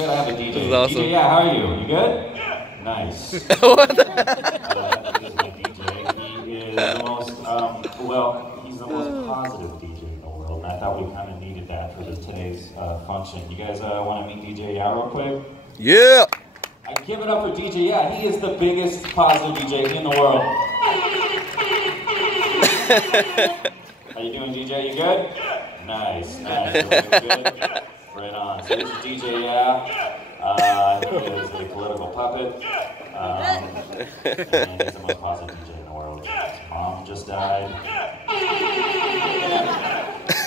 Good, I have a DJ. This is awesome. DJ, yeah, how are you? You good? Nice. What? This is my DJ. He is the most, well, he's the most positive DJ in the world, and I thought we kind of needed that for today's function. You guys want to meet DJ Yeah real quick? Yeah! I give it up for DJ Yeah. He is the biggest positive DJ in the world. How you doing, DJ? You good? Nice, nice. Good. Right on. So this is DJ Yeah. He is a political puppet. And he's the most positive DJ in the world. His mom just died.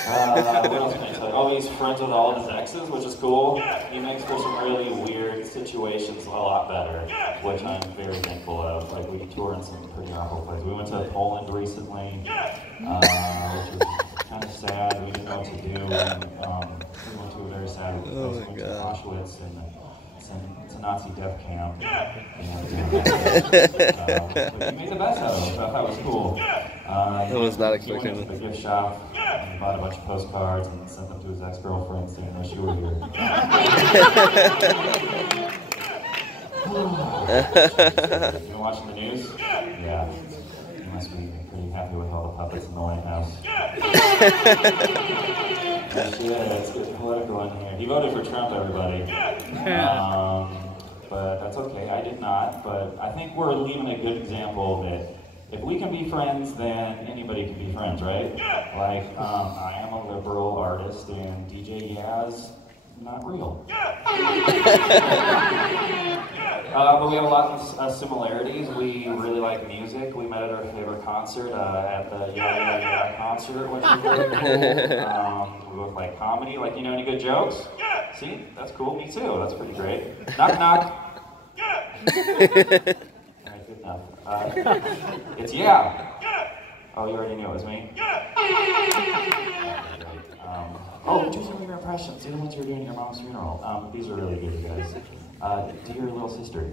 What else can I tell you? Oh, he's friends with all of his exes, which is cool. He makes for some really weird situations a lot better, which I'm very thankful of. Like, we toured in some pretty awful places. We went to Poland recently, which was kind of sad. We didn't know what to do. And, we went to a very sad place. We went to Auschwitz and it's a Nazi death camp. But he made the best out of it. I thought that was cool. I was not expecting that. He went to the gift shop and bought a bunch of postcards and sent them to his ex-girlfriend saying that she were here. You been watching the news? Yeah. You must be pretty happy with all the puppets in the White House. Yeah, it's getting political in here. He voted for Trump, everybody. But that's okay. I did not. But I think we're leaving a good example that if we can be friends, then anybody can be friends, right? Like, I am a liberal artist, and DJ Yaz not real. But we have a lot of similarities. We really like music. We met at our favorite concert, at the Yeah concert, which was very cool. We both like comedy. Like, you know any good jokes? See? That's cool. Me too. That's pretty great. Knock, knock. Alright, good enough. It's Yeah. Oh, you already knew it was me? Oh, do some of your impressions. Do the ones you were doing at your mom's funeral. These are really good, you guys. Do your little sister.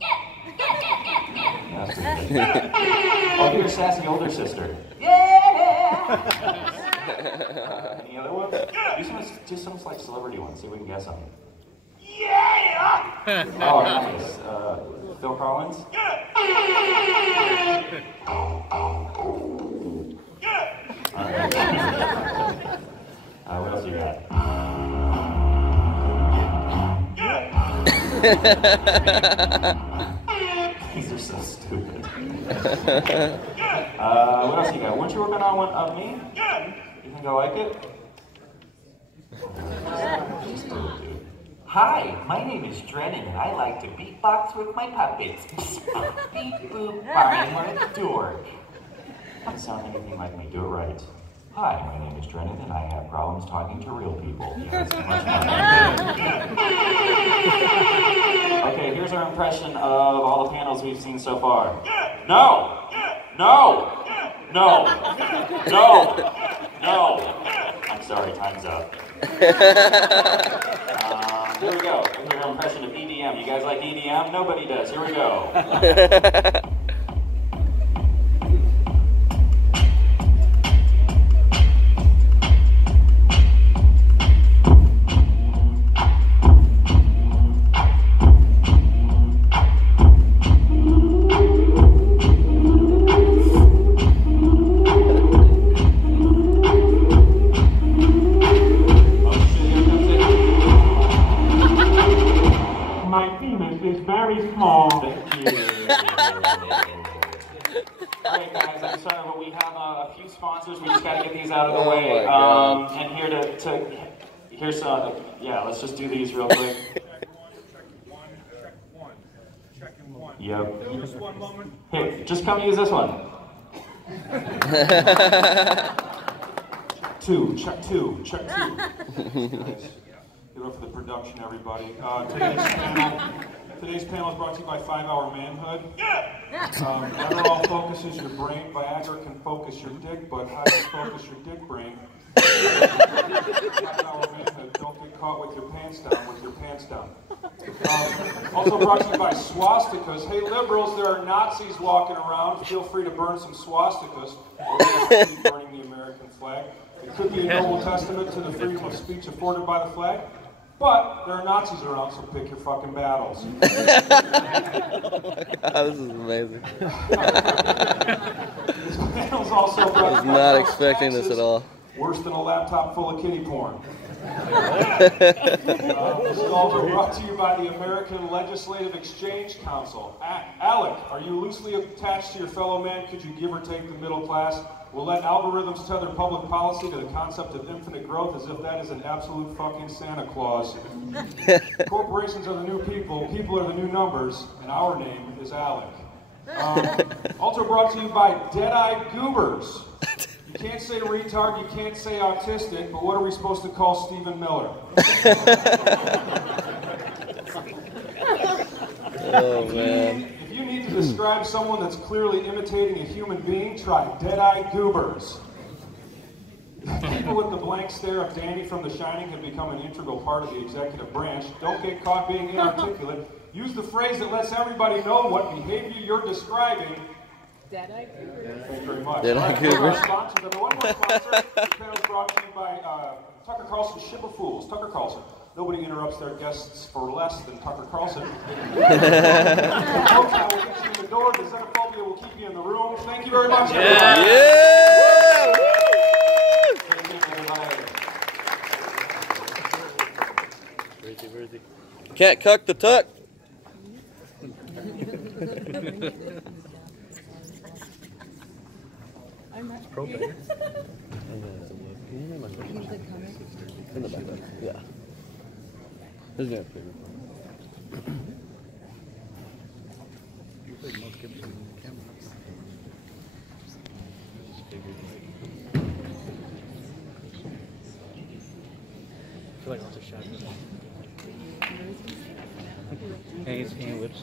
Yeah, that's pretty good. Oh, do your sassy older sister. Yeah! Any other ones? Do some like celebrity ones. See if we can guess them. Yeah! Oh, nice. Phil Collins? What else you got? These are so stupid. What else you got? Weren't you working on one of me? You think I like it? Just do it, dude. Hi, my name is Drennan, and I like to beatbox with my puppets. Beep boop, I'm a dork. Don't sound anything like me. Do it right. Hi, my name is Drennan, and I have problems talking to real people. Yeah, that's too much fun. Okay, here's our impression of all the panels we've seen so far. No! No! No! No! No! I'm sorry, time's up. Here we go. Here's our impression of EDM. You guys like EDM? Nobody does. Here we go. Alright guys, I'm sorry, but we have a few sponsors. We just got to get these out of the way. And here here's some, yeah, let's just do these real quick. Checking one. Yep. Just one moment. Hey, just come use this one. Check two. Nice. Give it up for the production, everybody. Today's panel is brought to you by 5 Hour Manhood. Adderall focuses your brain. Viagra can focus your dick, but how do you focus your dick brain? 5 Hour Manhood. Don't get caught with your pants down. Also brought to you by swastikas. Hey liberals, there are Nazis walking around. Feel free to burn some swastikas. We're going to keep burning the American flag. It could be a noble testament to the freedom of speech afforded by the flag. But there are Nazis around, so pick your fucking battles. Oh my God, this is amazing. This panel's also I was not expecting this at all. Worse than a laptop full of kiddie porn. This is also brought to you by the American Legislative Exchange Council. Alec, are you loosely attached to your fellow man? Could you give or take the middle class? We'll let algorithms tether public policy to the concept of infinite growth as if that is an absolute fucking Santa Claus. Corporations are the new people, people are the new numbers, and our name is Alec. Also brought to you by Dead-Eyed Goobers. You can't say retard, you can't say autistic, but what are we supposed to call Stephen Miller? Oh, man. If you need to describe someone that's clearly imitating a human being, try Dead-Eyed Goobers. People with the blank stare of Danny from The Shining have become an integral part of the executive branch. Don't get caught being inarticulate. Use the phrase that lets everybody know what behavior you're describing. Dead-Eyed Goobers. Thank you very much. Dead-Eyed Goobers. Sponsors, and one more sponsor. This panel is brought to you by Tucker Carlson, Ship of Fools. Tucker Carlson. Nobody interrupts their guests for less than Tucker Carlson. Will get you in the door. The xenophobia will keep you in the room. Thank you very much. Yeah! Can't cuck the tuck. It's pro better. In the back, yeah. This is gonna be I feel like it's a shot. Any lips.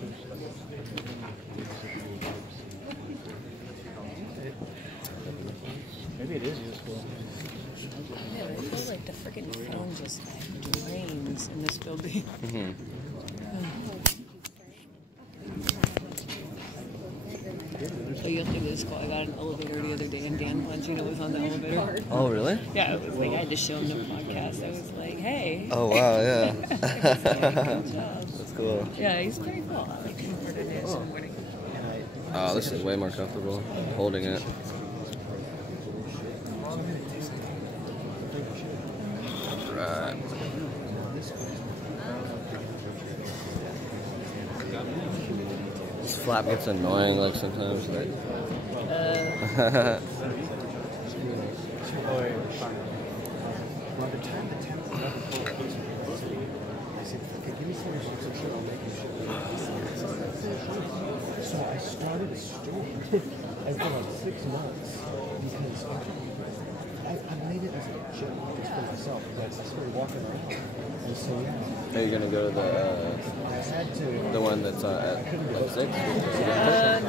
Maybe it is useful. Yeah, I feel like the freaking phone just drains in this building. So you have to go to school. I got an elevator the other day, and Dan Bongino was on the elevator. Oh, really? Yeah, it was like I had to show him the podcast. I was like, hey. Oh, wow, yeah. Good job. That's cool. Yeah, he's pretty cool. I like him for today. So I'm winning. Oh, this is way more comfortable holding it. Right. This flap gets annoying, like sometimes. Like. So I started a store and for like 6 months because I made it as a joke just for myself. But I started walking around. And so yeah. Are you gonna go to I had to. the one that's at 6?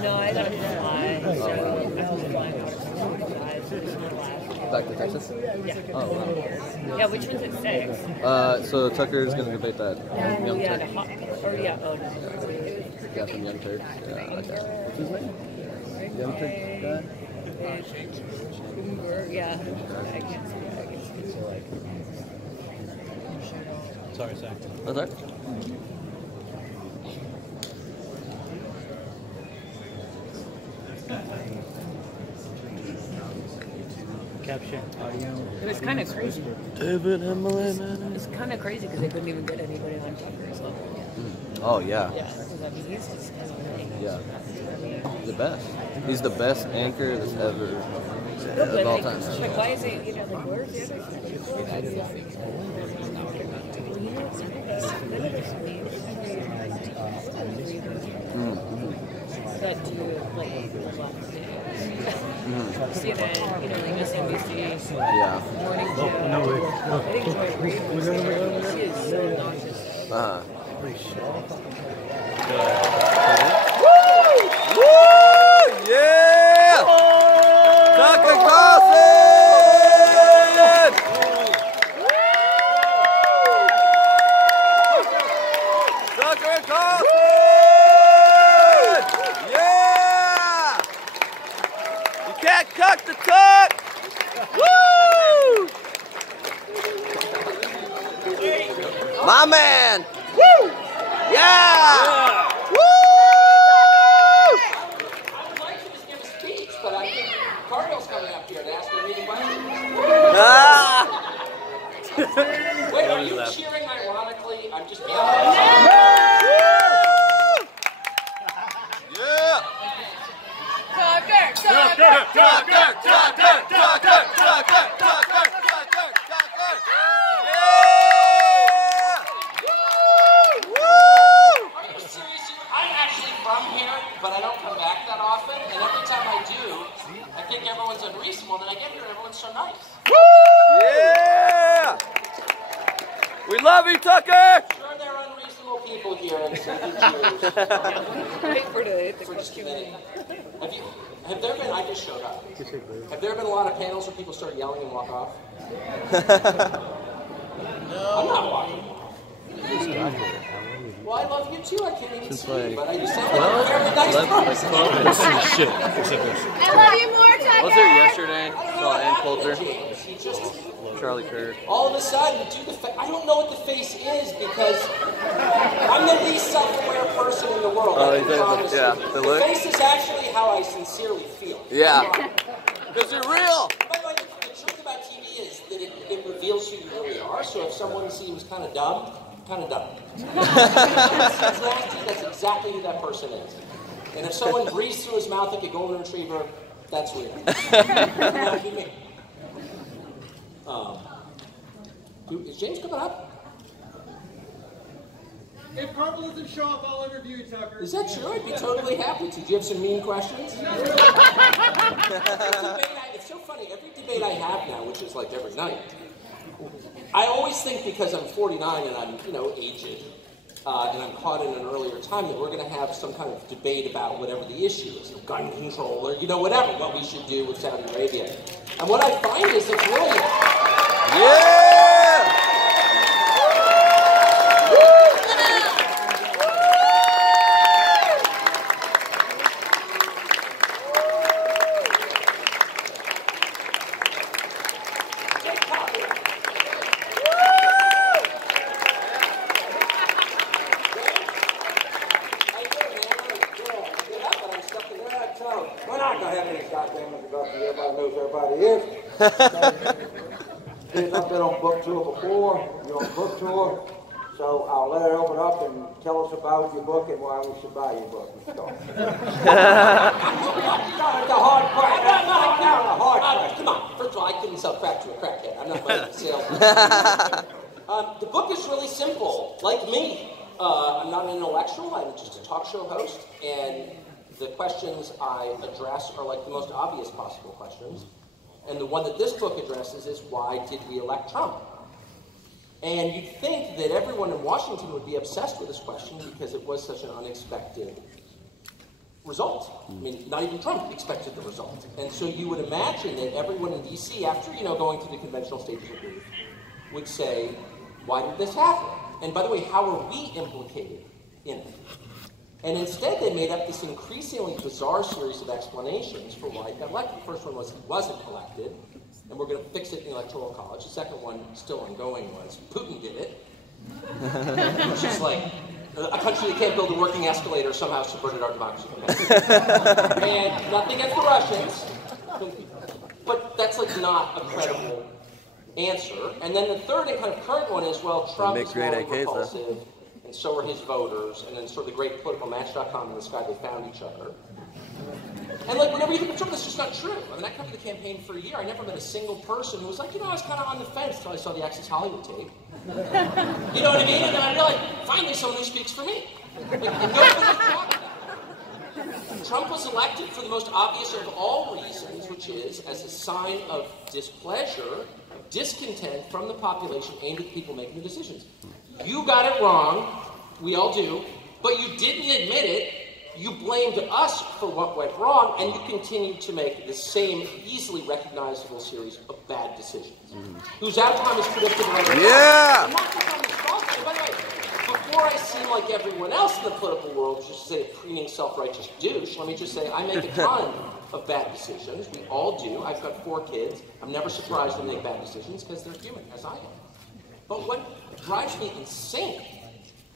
No, I gotta fly. So I'm flying out of 5. Back to Texas? Yeah. Oh, wow. Yeah, which one's at 6? So Tucker's gonna debate that Young Yeah, Turk. Yeah, from Young Turk. Yeah, I like that. What's his name? Young Turk guy? Yeah, I can't see it. I can see it. Sorry, Zach. What's that? Caption. It was kind of crazy. David Emily, man. It's kind of crazy because they couldn't even get anybody on Tucker's level. Oh, yeah. Yeah, because I mean, he's just kind of like, Yeah. The best. He's the best anchor that's ever but of all like, time. like, why is it, you know, like, where's the other stuff? That do, like, CNN, you know, like MSNBC, Yeah. Morning Joe. I think Joy Reid she is so nauseous. Woo! Yeah! Tucker Carlson! Tucker Carlson! Yeah! You can't cut the tuck! Woo! My everyone's so nice. Yeah! We love you, Tucker! Sure, there are unreasonable people here and so do Jews. Wait for the Just a minute. Have there been, I just showed up. Have there been a lot of panels where people start yelling and walk off? No. I'm not walking off. Well, I love you too. I can't even see you, but you sound like a very nice person. I love you more, Tucker. Was there yesterday? Saw Ann Coulter. He just, Charlie Kirk. all of a sudden, I don't know what the face is because I'm the least self-aware person in the world. Oh, I can promise yeah, you. the The look? face is actually how I sincerely feel. Yeah. Because you're real. By the way, the truth about TV is that it reveals who you really are. So if someone seems kind of dumb, kind of dumb. If someone seems nasty, that's exactly who that person is. And if someone breathes through his mouth like a golden retriever, that's real. That would be me. Is James coming up? If Carl doesn't show up, I'll interview you, Tucker. Is that true? I'd be totally happy to. Do you have some mean questions? It's so funny. Every debate I have now, which is like every night, I always think because I'm 49 and I'm, aged, and I'm caught in an earlier time, that we're going to have some kind of debate about whatever the issue is, gun control or, whatever, what we should do with Saudi Arabia. And what I find is it's really... Yeah! We're not going to have any goddamn introduction. Everybody knows everybody is. Kids, I've been on book tour before. You're on book tour. So I'll let her open up and tell us about your book and why we should buy your book. Let's go. That's a hard question. Come on. First of all, I couldn't sell crack to a crackhead. I'm not running a salesman. The book is really simple. Like me, I'm not an intellectual. I'm just a talk show host. And the questions I address are like the most obvious possible questions. And the one that this book addresses is, why did we elect Trump? And you'd think that everyone in Washington would be obsessed with this question because it was such an unexpected result. I mean, not even Trump expected the result. And so you would imagine that everyone in D.C., after, going through the conventional stages of grief, would say, why did this happen? And by the way, how are we implicated in it? And instead, they made up this increasingly bizarre series of explanations for why he got elected. The first one was he wasn't elected, and we're going to fix it in the Electoral College. The second one, still ongoing, was Putin did it. Which is like, a country that can't build a working escalator somehow subverted our democracy. And nothing against the Russians, but that's like not a credible answer. And then the third and kind of current one is, well, Trump is more repulsive, and so are his voters, and then sort of the great political match.com in the sky, they found each other. And like, whenever you think of Trump, that's just not true. I mean, I covered the campaign for a year. I never met a single person who was like, I was kind of on the fence until I saw the Access Hollywood tape. You know what I mean? And then I realized, finally, someone who speaks for me. Like, and nobody was talking about it. Trump was elected for the most obvious of all reasons, which is as a sign of displeasure, discontent from the population aimed at the people making the decisions. You got it wrong, we all do, but you didn't admit it. You blamed us for what went wrong, and you continued to make the same easily recognizable series of bad decisions, whose outcome is predictable. Yeah! And not just on the soft side. By the way, before I seem like everyone else in the political world, just to say a preening self-righteous douche, let me just say I make a ton of bad decisions. We all do. I've got 4 kids. I'm never surprised when they make bad decisions because they're human, as I am. But what drives me insane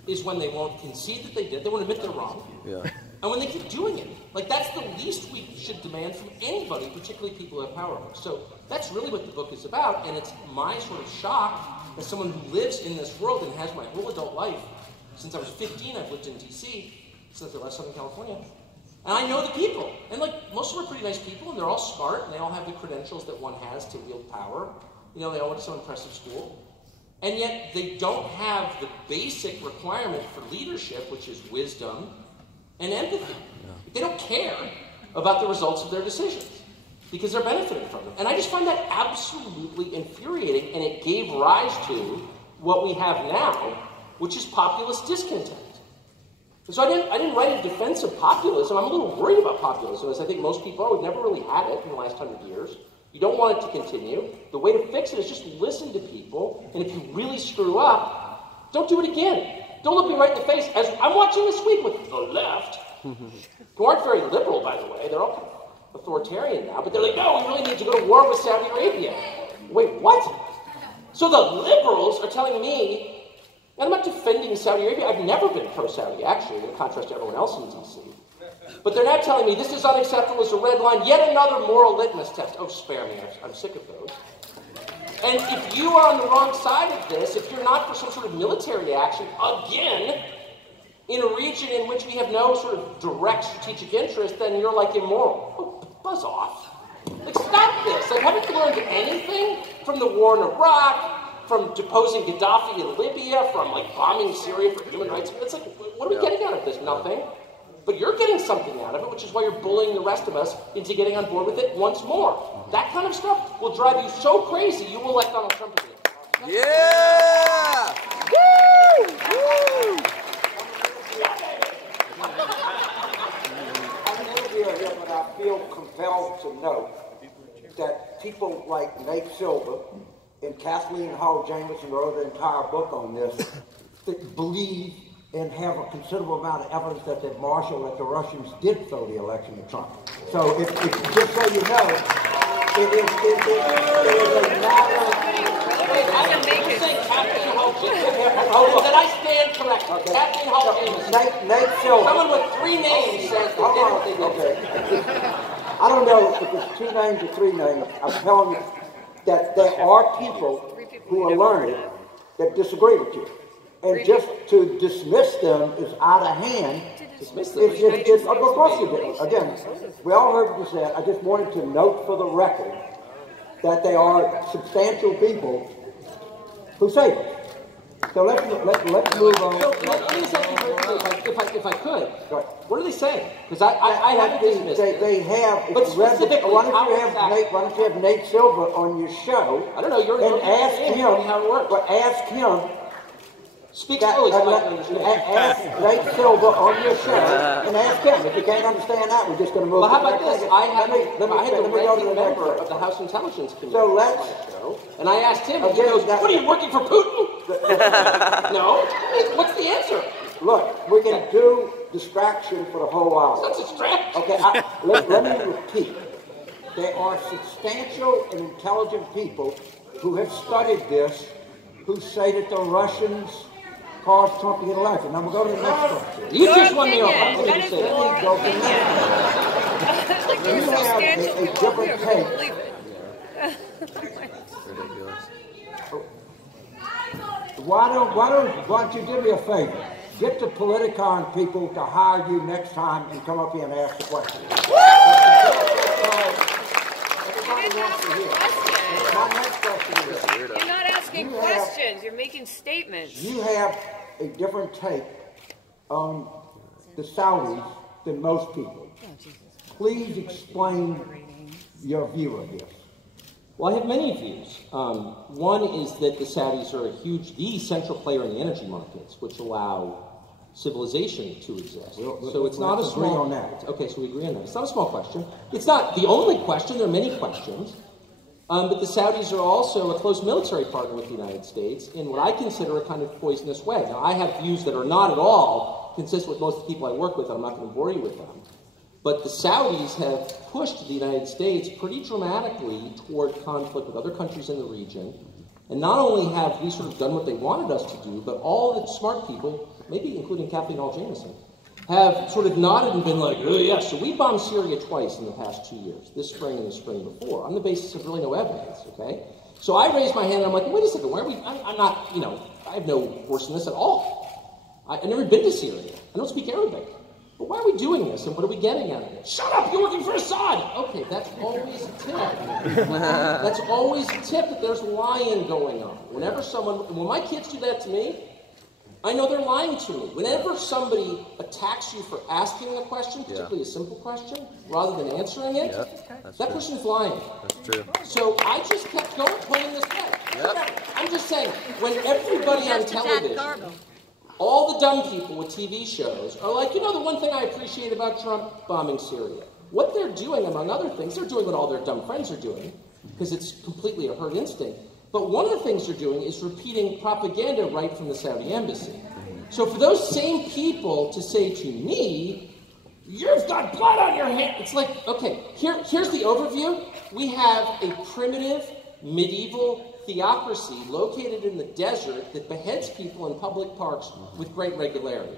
is when they won't concede that they did, they won't admit they're wrong. Yeah. And when they keep doing it. Like, that's the least we should demand from anybody, particularly people who have power. So that's really what the book is about, and it's my sort of shock as someone who lives in this world and has my whole adult life. Since I was 15, I've lived in D.C., since I left Southern California. And I know the people. And, like, most of them are pretty nice people, and they're all smart, and they all have the credentials that one has to wield power. They all went to some impressive school. And yet, they don't have the basic requirement for leadership, which is wisdom and empathy. They don't care about the results of their decisions. because they're benefiting from them. And I just find that absolutely infuriating, and it gave rise to what we have now, which is populist discontent. And so I didn't write a defense of populism. I'm a little worried about populism, as I think most people are. We've never really had it in the last 100 years. You don't want it to continue. The way to fix it is just listen to people, and if you really screw up, don't do it again. Don't look me right in the face. As I'm watching this week with the left, who aren't very liberal, by the way. They're all kind of authoritarian now, but they're like, no, we really need to go to war with Saudi Arabia. Wait, what? So the liberals are telling me, and I'm not defending Saudi Arabia. I've never been pro-Saudi, actually, in contrast to everyone else in D.C. But they're now telling me this is unacceptable, it's a red line, yet another moral litmus test. Oh, spare me, I'm sick of those. And if you are on the wrong side of this, if you're not for some sort of military action, again, in a region in which we have no sort of direct strategic interest, then you're like immoral. Oh, buzz off. Like, stop this. Like, haven't you learned anything from the war in Iraq? From deposing Gaddafi in Libya, from like bombing Syria for human rights. It's like, what are we getting out of this? Nothing. But you're getting something out of it, which is why you're bullying the rest of us into getting on board with it once more. That kind of stuff will drive you so crazy, you will elect Donald Trump again. Yeah! Woo! Woo! I'm going to be here, but I feel compelled to note that people like Nate Silver and Kathleen Hall Jamieson wrote an entire book on this, that believe and have a considerable amount of evidence that the Russians did throw the election to Trump. So just so you know, it is a matter Then I stand corrected. Kathleen Hall Jamieson. Nate Silver. Someone with 3 names says they did what they did. Okay. I don't know if it's 2 names or 3 names. I'm telling you that there are people who are learned that disagree with you. And just to dismiss them is out of hand. Dismiss them? Of course you did. Again, we all heard what you said. I just wanted to note for the record that there are substantial people who say this. So let's move on. So, let me say if I could. What are they saying? Because I haven't dismissed it. They have. But specifically, why don't you have Nate Silver on your show? I don't know. You're ask him how it works. But ask him. Speak slowly so I can understand. Ask Nate Silver on your show and ask him. If you can't understand that, we're just going to move. Well, how about this? I had the ranking member of the House Intelligence Committee on my show, and I asked him, and he goes, "What are you working for Putin?" No. What's the answer? Look, we're going to do distraction for the whole hour. It's not distraction. Okay, let me repeat. There are substantial and intelligent people who have studied this, who say that the Russians caused Trump to get elected. Now we'll go to the next question. You just won me over. That is your opinion. You have a different take. Ridiculous. Why don't you do me a favor? Get the Politicon people to hire you next time and come up here and ask the question. Everybody wants to hear. My next question is, You're not asking questions. You're making statements. you have a different take on the Saudis than most people. Please explain your view of this. Well, I have many views. One is that the Saudis are the central player in the energy markets, which allow civilization to exist. So it's not a small. On that. Okay, so we agree on that. It's not a small question. It's not the only question. There are many questions. But the Saudis are also a close military partner with the United States in what I consider a kind of poisonous way. Now, I have views that are not at all consistent with most of the people I work with. I'm not going to bore you with them. But the Saudis have pushed the United States pretty dramatically toward conflict with other countries in the region. And not only have we sort of done what they wanted us to do, but all the smart people, maybe including Kathleen Hall Jamieson, have sort of nodded and been like, oh yeah, so we bombed Syria twice in the past 2 years, this spring and the spring before, on the basis of really no evidence, okay? So I raised my hand and I'm like, wait a second, why are we, I'm not, I have no force in this at all. I've never been to Syria. I don't speak Arabic. But why are we doing this and what are we getting out of it? Shut up, you're working for Assad! Okay, that's always a tip. That's always a tip that there's lying going on. When my kids do that to me, I know they're lying to me. Whenever somebody attacks you for asking a question, particularly a simple question, rather than answering it, that person's lying. That's true. So I just kept going, playing this game. I'm just saying, when everybody on television, all the dumb people with TV shows are like, you know, the one thing I appreciate about Trump bombing Syria. What they're doing, among other things, they're doing what all their dumb friends are doing, because it's completely a herd instinct. But one of the things they're doing is repeating propaganda right from the Saudi embassy. So for those same people to say to me, you've got blood on your hand, it's like, okay, here's the overview. We have a primitive, medieval theocracy located in the desert that beheads people in public parks with great regularity.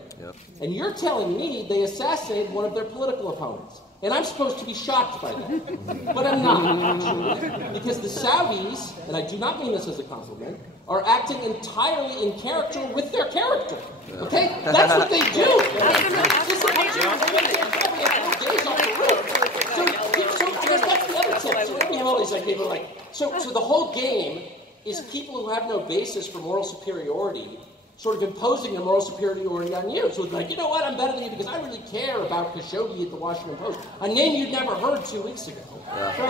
And you're telling me they assassinated one of their political opponents. And I'm supposed to be shocked by that. But I'm not, actually. Because the Saudis, and I do not mean this as a compliment, are acting entirely in character with their character. Okay? That's what they do. So I guess that's the other tip. So we have all these like people like, so the whole game is people who have no basis for moral superiority sort of imposing their moral superiority on you. So it's like, you know what, I'm better than you because I really care about Khashoggi at the Washington Post, a name you'd never heard 2 weeks ago.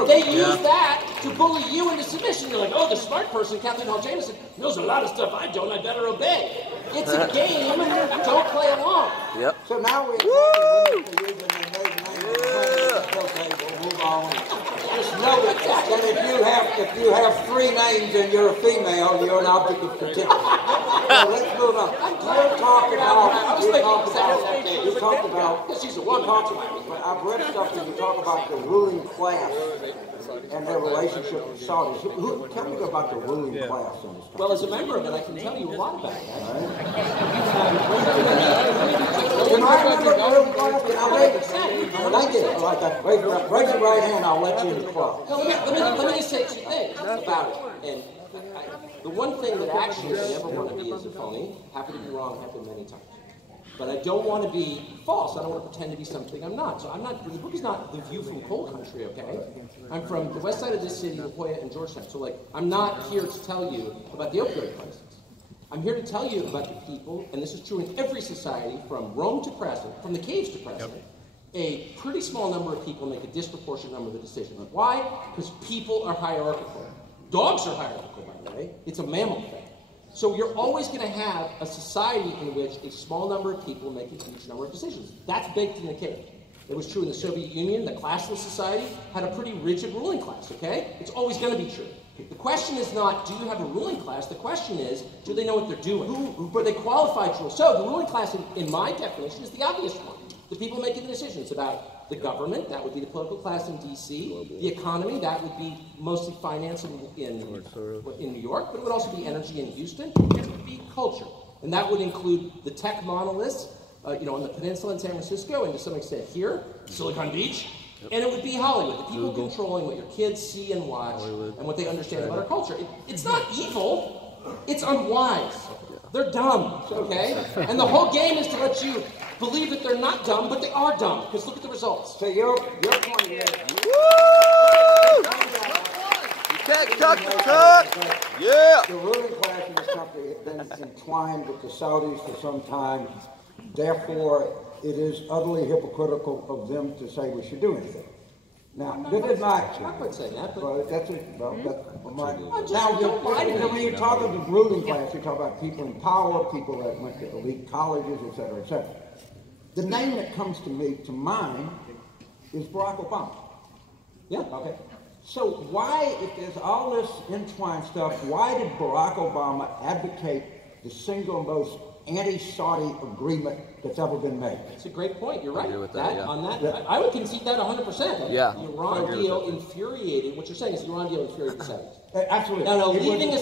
They use that to bully you into submission. You're like, oh, the smart person, Kathleen Hall Jamieson, knows a lot of stuff I don't, I better obey. It's a game, don't play along. So now we're okay, we'll move on. Just know that if you have 3 names and you're a female, you're an object of contempt. So let's move on. You're talking about, I've read stuff that you talk about the ruling class and their relationship with Saudis. Tell me about the ruling class in this country. Well, as a member of it, I can tell you a lot about that. Can I remember the ruling class? Can I raise it? Thank you. Like that. Raise your right hand, I'll let you in the club. Let me just say 2 things about it. And the one thing that actually I never want to be is a phony. Happy to be wrong, happened many times. But I don't want to be false. I don't want to pretend to be something I'm not. So I'm not, the book is not The View from Coal Country, okay? I'm from the west side of this city, La Jolla and Georgetown. So like, I'm not here to tell you about the opioid crisis. I'm here to tell you about the people, and this is true in every society, from Rome to present, from the caves to present. A pretty small number of people make a disproportionate number of the decisions. Why? Because people are hierarchical. Dogs are hierarchical, by the way. It's a mammal thing. So you're always going to have a society in which a small number of people make a huge number of decisions. That's baked in the cake. It was true in the Soviet Union. The classless society had a pretty rigid ruling class, okay? It's always going to be true. The question is not, do you have a ruling class? The question is, do they know what they're doing? Are they qualified to rule? So the ruling class, in my definition, is the obvious one. The people making the decisions about the government, that would be the political class in D.C. The economy, that would be mostly finance in New York, but it would also be energy in Houston, and it would be culture. And that would include the tech monoliths, on the peninsula in San Francisco, and to some extent here, Silicon Beach, and it would be Hollywood, the people controlling what your kids see and watch, and what they understand about our culture. It's not evil, it's unwise. They're dumb, okay? And the whole game is to let you believe that they're not dumb, but they are dumb, because look at the results. So your point is... Yeah! The ruling class in this country has been entwined with the Saudis for some time. Therefore, it is utterly hypocritical of them to say we should do anything. Now, this is my experience. I would say that, but... Well, that's it. Well, that's my... Now, when you talk of the ruling class, you talk about people in power, people that went to elite colleges, et cetera, et cetera. The name that comes to mind is Barack Obama. Yeah. Okay. So why, if there's all this entwined stuff, why did Barack Obama advocate the single most anti-Saudi agreement that's ever been made? That's a great point. You're right. That, I would concede that 100%. Yeah. The Iran deal infuriated. What you're saying is the Iran deal infuriated the Saudis. Absolutely. No, leaving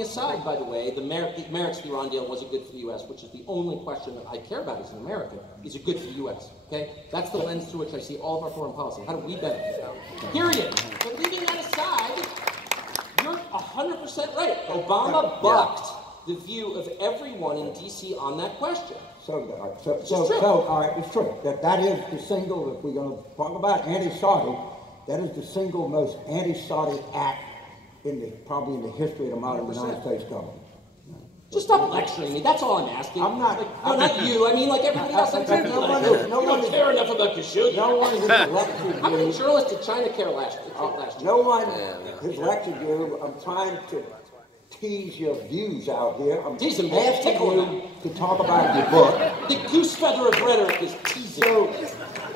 aside, by the way, the merits of the Iran deal, was it good for the U.S., which is the only question that I care about as an American. Is it good for the U.S.? Okay? That's the lens through which I see all of our foreign policy. How do we benefit? Period. But leaving that aside, you're 100% right. Obama bucked the view of everyone in D.C. on that question. All right, it's true. That is the single, if we're going to talk about anti-Saudi, that is the single most anti-Saudi act probably in the history of the modern United States government. Just stop lecturing me. That's all I'm asking. I'm not. Like, no, not you. I mean, like everybody else. I'm trying to No one you is. No one don't is. care enough about Khashoggi. No one has lectured How many you. journalists did China care last year? No one has lectured you. I'm trying to tease your views out here. I'm Tease them, asking tickle you to talk about your book. The goose feather of rhetoric is teasing. So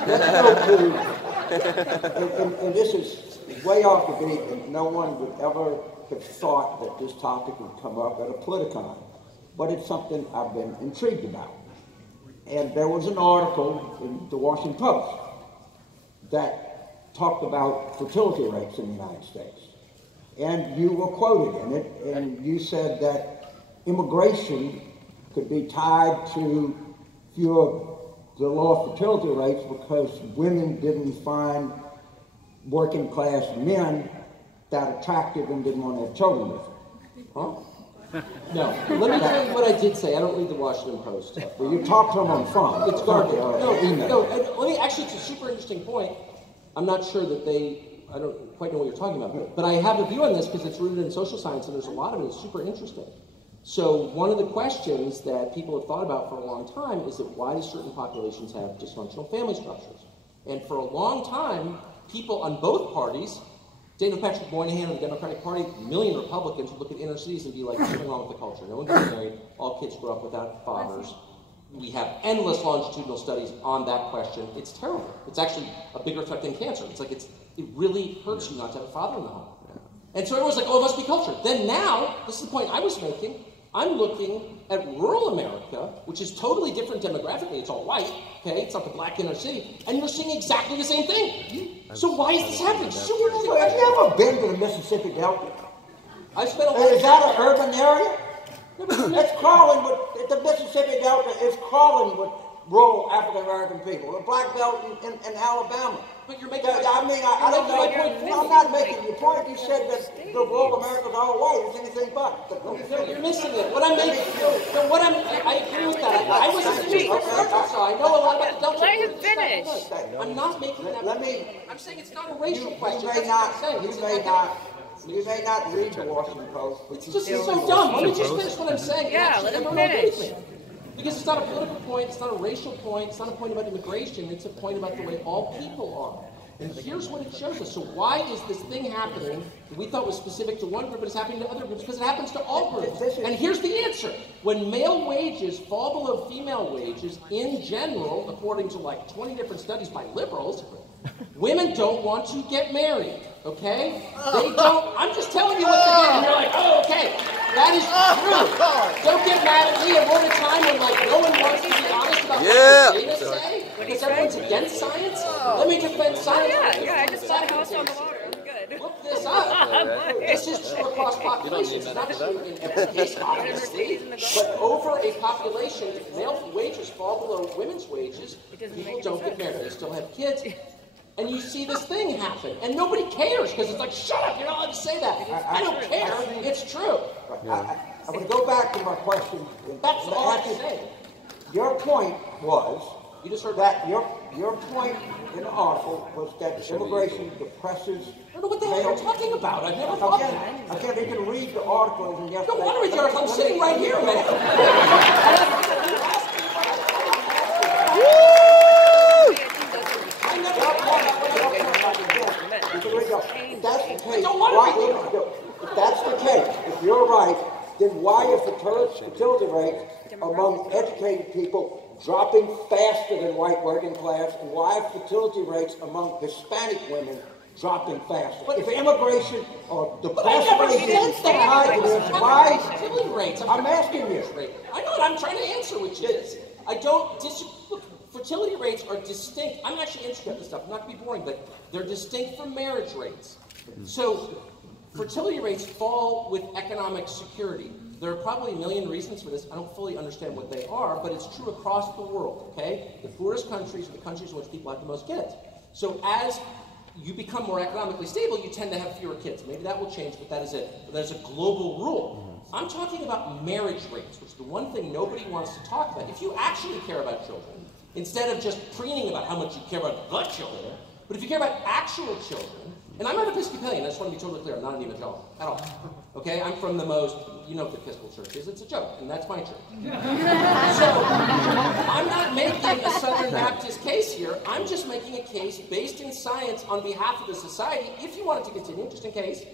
let's go to, and this is way off the beat, and no one would ever have thought that this topic would come up at a Politicon, but it's something I've been intrigued about. And there was an article in the Washington Post that talked about fertility rates in the United States. And you were quoted in it, and you said that immigration could be tied to the low fertility rates because women didn't find working class men that attractive and didn't want to have children with them. Huh? No. Let me tell you what I did say. I don't read the Washington Post. Well, you talked to them on the phone. It's garbage. Email. No, let me, actually, it's a super interesting point. I'm not sure that I don't quite know what you're talking about, but I have a view on this because it's rooted in social science and there's a lot of it. It's super interesting. So one of the questions that people have thought about for a long time is that why do certain populations have dysfunctional family structures? And for a long time, people on both parties, Daniel Patrick Moynihan of the Democratic Party, a million Republicans would look at inner cities and be like, what's wrong with the culture? No one gets married, all kids grow up without fathers. We have endless longitudinal studies on that question. It's terrible. It's actually a bigger threat than cancer. It's like it really hurts you not to have a father in the home. And so everyone's like, oh, it must be culture. Then now, this is the point I was making, I'm looking at rural America, which is totally different demographically. It's all white, okay? It's not the black inner city. And you're seeing exactly the same thing. So why is this happening? Super interesting Have question. you ever been to the Mississippi Delta? I've spent a lot Is of that time. an urban area? It's crawling with, the Mississippi Delta is crawling with rural African American people. The Black Belt in Alabama. But you're making I don't know. I'm not making your point. You said that the rural America's all white. It's anything but. No, you're missing it. What I'm making, I agree with that. I was a student, so I know a lot about the Delta. Let him finish. I'm not making that. I'm saying it's not a racial question. You may not read the Washington Post, but it's just so dumb. Let me just finish what I'm saying. Yeah, let him finish. Because it's not a political point, it's not a racial point, it's not a point about immigration, it's a point about the way all people are. And here's what it shows us. So why is this thing happening that we thought was specific to one group, but it's happening to other groups? Because it happens to all groups. And here's the answer. When male wages fall below female wages, in general, according to like 20 different studies by liberals, women don't want to get married, okay? They don't. I'm just telling you what they do, and you're like, oh, okay. That is true. Don't get mad at me. And we're in a time when like no one wants to be honest about what the data say because everyone's against science. Let me defend science. Yeah, I just bought a house on the water. I'm good. Look this up. This is true across populations. It's not true in every case, obviously. But over a population, if male wages fall below women's wages, people don't get married. They still have kids. And you see this thing happen, and nobody cares because it's like, shut up, you're not allowed to say that. I don't care. It's true. I'm going to go back to my question. That's all I'm saying. Your point was, you just heard that your point in the article was that immigration depresses. I don't know what the hell you're talking about. I've never thought that. Again, you can read the articles and yes. Don't want to read the articles. I'm sitting right here, man. If that's the case, if you're right, then why is the fertility rate among educated people dropping faster than white working class, and why are fertility rates among Hispanic women dropping faster? If immigration or the population tied to this, why? Fertility rates. I'm asking you. I know what I'm trying to answer, which is, I don't disagree. Look, fertility rates are distinct. I'm actually interested in this stuff. I'm not going to be boring, but they're distinct from marriage rates. So fertility rates fall with economic security. There are probably a million reasons for this. I don't fully understand what they are, but it's true across the world, okay? The poorest countries are the countries in which people have the most kids. So as you become more economically stable, you tend to have fewer kids. Maybe that will change, but that is a global rule. I'm talking about marriage rates, which is the one thing nobody wants to talk about. If you actually care about children, instead of just preening about how much you care about the children, but if you care about actual children, And I'm not Episcopalian, I just want to be totally clear, I'm not an evangelical at all. Okay, I'm from the most, you know what the Episcopal Church is, it's a joke, and that's my church. So, I'm not making a Southern Baptist case here, I'm just making a case based in science on behalf of the society. If you want it to continue, just in case,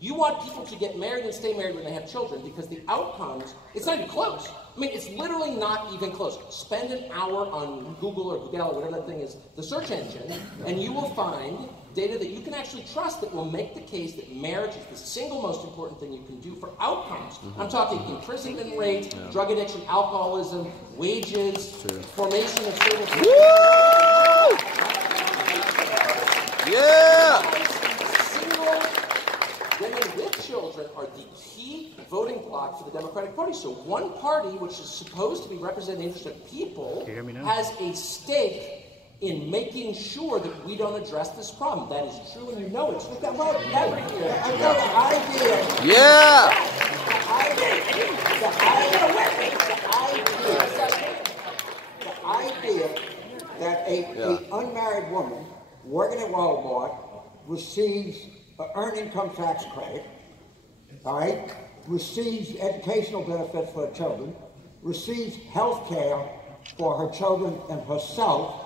you want people to get married and stay married when they have children, because the outcomes, it's not even close. I mean, it's literally not even close. Spend an hour on Google or Google or whatever that thing is, the search engine, and you will find data that you can actually trust that will make the case that marriage is the single most important thing you can do for outcomes. I'm talking imprisonment rate, drug addiction, alcoholism, wages, formation of stable families. Yeah! Single women with children are the key voting bloc for the Democratic Party. So one party, which is supposed to be representing the interest of people, has a stake in making sure that we don't address this problem. That is true, and you know it's true. Well, never here. I've got an idea. Yeah! The idea that an unmarried woman working at Walmart receives an earned income tax credit, all right, receives educational benefits for her children, receives health care for her children and herself,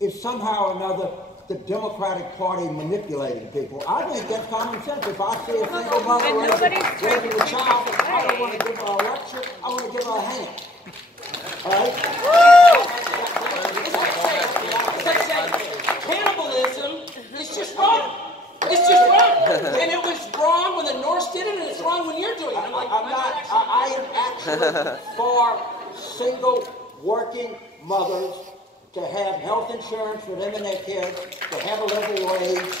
is somehow or another the Democratic Party manipulating people. I think that's common sense. If I see a single mother raising a child, I don't want to give her a lecture, I want to give her a hand. All right? Cannibalism is just wrong. It's just wrong. And it was wrong when the Norse did it, and it's wrong when you're doing it. I am actually for single working mothers to have health insurance for them and their kids, to have a living wage,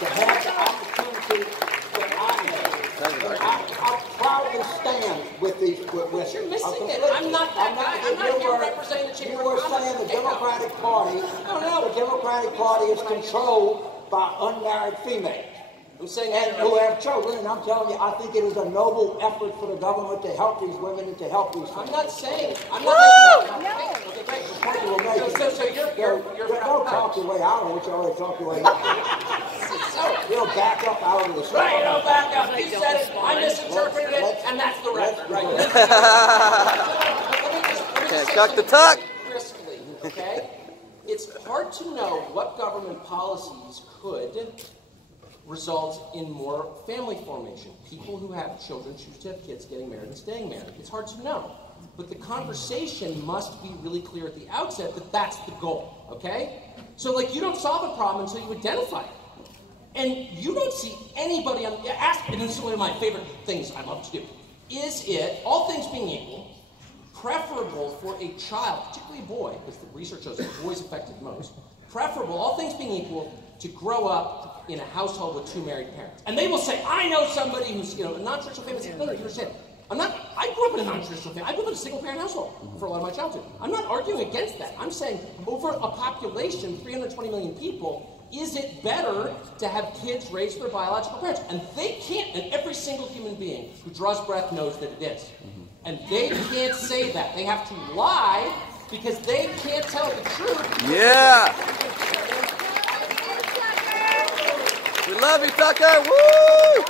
to have the opportunity that I have. And I proudly stand with these. You're missing it. I'm not that guy. I'm not here representing the Chamber of Commerce. You were saying the Democratic Party. The Democratic Party is controlled by unmarried females. I'm saying who have children, and I'm telling you, I think it is a noble effort for the government to help these women and to help these women. I'm not saying. I'm not making. Okay, great. The point you were making. So you're don't talk your way out of it. You already talk your way out. You'll back up out of the story. Right, I'll back up. You said it. I misinterpreted it, and that's the record. Right. Can't tuck the tuck. Crisply, okay? It's hard to know what government policies could result in more family formation. People who have children choose to have kids getting married and staying married. It's hard to know. But the conversation must be really clear at the outset that that's the goal, okay? So, like, you don't solve a problem until you identify it. And you don't see anybody on, and this is one of my favorite things I love to do. Is it, all things being equal, preferable for a child, particularly a boy, because the research shows that boys affected most, preferable, all things being equal, to grow up in a household with two married parents? And they will say, I know somebody who's, a non-traditional family. No, you understand. I grew up in a non-traditional family. I grew up in a single-parent household for a lot of my childhood. I'm not arguing against that. I'm saying over a population, 320 million people, is it better to have kids raised by their biological parents? And they can't, and every single human being who draws breath knows that it is. And they can't say that. They have to lie because they can't tell the truth. Yeah! We love you, Tucker! Woo!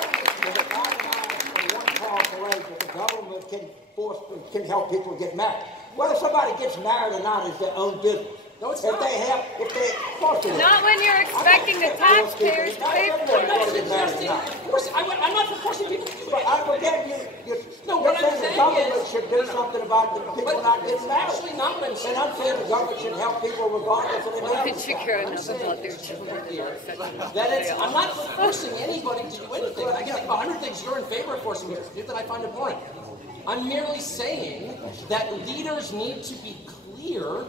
The government can help people get married. Whether somebody gets married or not is their own business. No, it's not. Not when you're expecting the taxpayers to pay for it. I'm not forcing people to do it. I forget you. No, what I'm saying is the government should do something about the people not getting married. Actually, not what I'm saying. And I'm saying the government should help people regardless of the marriage. I'm not forcing anybody to do anything. I can think of 100 things you're in favor of forcing me to do that I find abhorrent. I'm merely saying that leaders need to be clear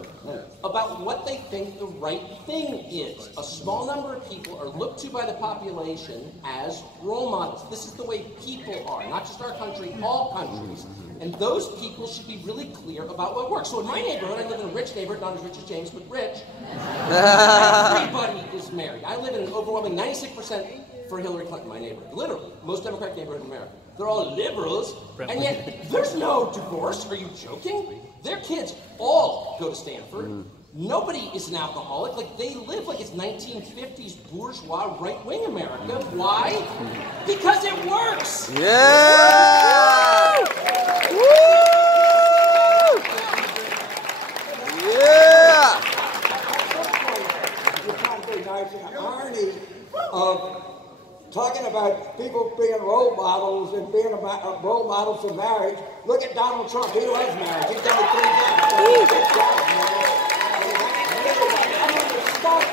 about what they think the right thing is. A small number of people are looked to by the population as role models. This is the way people are, not just our country, all countries. And those people should be really clear about what works. So in my neighborhood, I live in a rich neighborhood, not as rich as James, but rich. Everybody is married. I live in an overwhelming 96% for Hillary Clinton, my neighborhood. Literally, most Democratic neighborhood in America. They're all liberals, and yet there's no divorce. Are you joking? Their kids all go to Stanford. Nobody is an alcoholic. Like, they live like it's 1950s bourgeois right-wing America. Why? Because it works. Yeah! Woo! Yeah! You're trying to be nice, and the irony of talking about people being role models and being role models for marriage. Look at Donald Trump. He loves marriage. He's done it 3 times. Good job, man. Stuff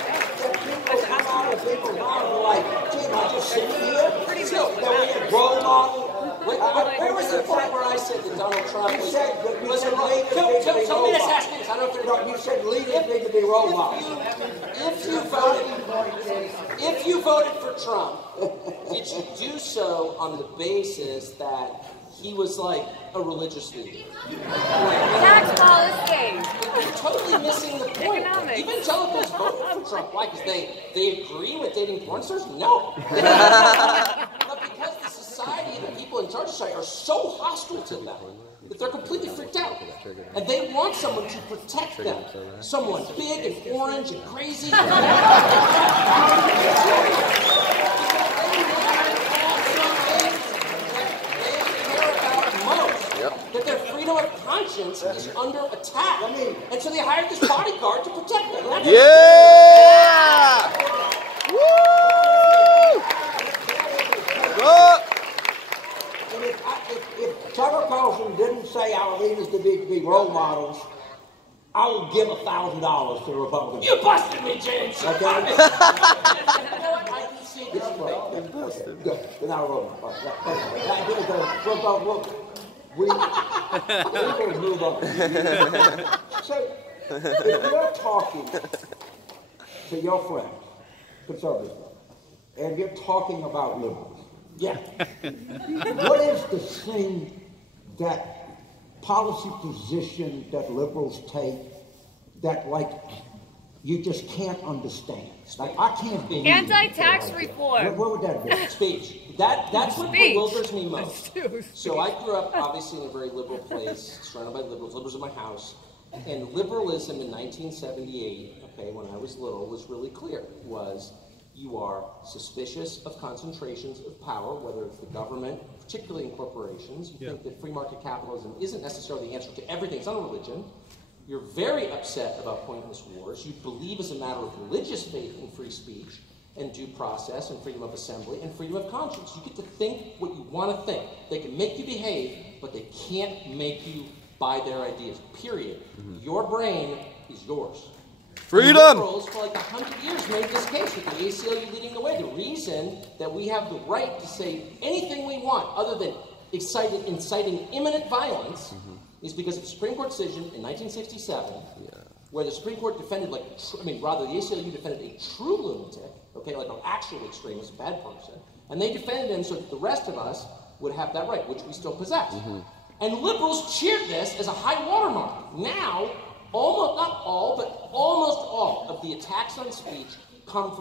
that people come out of people's mouths are like, gee, I just sit here. So, that we can role model. Where was the point where I said that Donald Trump was a role? So let me just ask you this. I don't know if you said leaders need to be role models. If you voted for Trump, did you do so on the basis that he was like a religious leader? Tax policy. You're totally missing the point. Economics. Evangelicals voted for Trump. Why? Because they agree with dating porn stars? No. But because the society and the people in charge of society are so hostile to them that they're completely freaked out. And they want someone to protect them. Someone big and orange and crazy. That their freedom of conscience is under attack. And so they hired this bodyguard to protect them. Yeah! Woo! If Tucker Carlson didn't say our leaders to be role models, I would give $1,000 to the Republicans. You busted me, James! Okay? I can see this. Okay, good. We're not a role model. We will move on. So, if you're talking to your friends, conservatives, and you're talking about liberals, yeah. What is the thing, that policy position that liberals take that, like, you just can't understand? Like, I can't believe Anti-tax reform. What would that be? Speech. That's what bewilders me most. So I grew up, obviously, in a very liberal place, surrounded by liberals. Liberals in my house. And liberalism in 1978, okay, when I was little, was really clear. Was you are suspicious of concentrations of power, whether it's the government, particularly in corporations. You think that free market capitalism isn't necessarily the answer to everything. It's not a religion. You're very upset about pointless wars. You believe as a matter of religious faith in free speech and due process and freedom of assembly and freedom of conscience. You get to think what you want to think. They can make you behave, but they can't make you buy their ideas, period. Your brain is yours. Freedom! The liberals, for like 100 years, made this case with the ACLU leading the way. The reason that we have the right to say anything we want other than inciting imminent violence is because of the Supreme Court decision in 1967, where the Supreme Court defended, the ACLU defended a true lunatic, okay, like an actual extremist, a bad person, and they defended him so that the rest of us would have that right, which we still possess. And liberals cheered this as a high watermark. Now, almost, not all, but almost all of the attacks on speech come from